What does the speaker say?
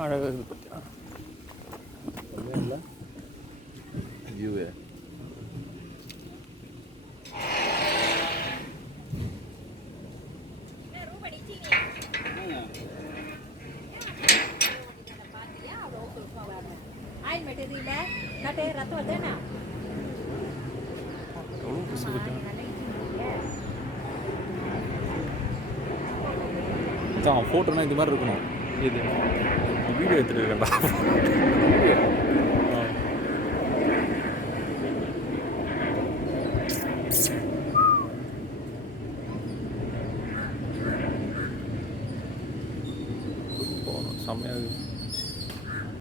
அழகாக இருக்குது பார்த்தீங்கன்னா வியூவே எவ்வளோ புதுசு பார்த்தீங்கன்னா ஃபோட்டோனா இது மாதிரி இருக்கணும். இது வீடியோ எடுத்துகிட்டு இருக்கேன்டா. போகணும் செம்மையாக இருக்குது.